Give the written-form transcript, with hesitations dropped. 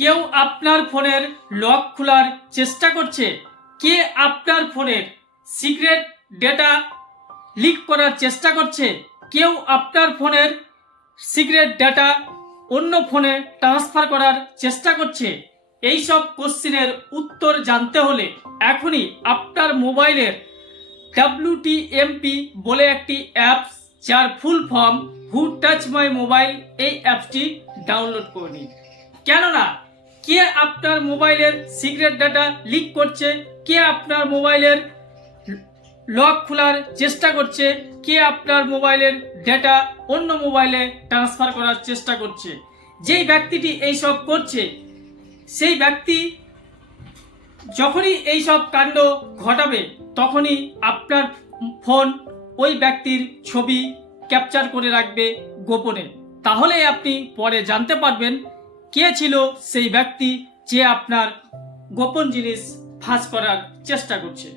কেউ আপনার ফোনের লক খোলার চেষ্টা করছে, কে আপনার ফোনের সিক্রেট ডেটা লিক করার চেষ্টা করছে, কেউ আপনার ফোনের সিক্রেট ডেটা অন্য ফোনে ট্রান্সফার করার চেষ্টা করছে। এই সব কোশ্চেনের উত্তর জানতে হলে এখনই আপনার মোবাইলের WTMP বলে একটি অ্যাপস, যার full form who touch my mobile, এই অ্যাপসটি ডাউনলোড করে নিন। কেননা কে আপনার মোবাইলের সিক্রেট ডাটা লিক করছে, কে আপনার মোবাইলের লক খোলার চেষ্টা করছে, কে আপনার মোবাইলের ডেটা অন্য মোবাইলে ট্রান্সফার করার চেষ্টা করছে, যেই ব্যক্তিটি এইসব করছে সেই ব্যক্তি যখনই এইসব কাণ্ড ঘটাবে তখনই আপনার ফোন ওই ব্যক্তির ছবি ক্যাপচার করে রাখবে গোপনে। তাহলে আপনি পরে জানতে পারবেন কে ছিল সেই ব্যক্তি যে আপনার গোপন জিনিস ফাঁস করার চেষ্টা করছে।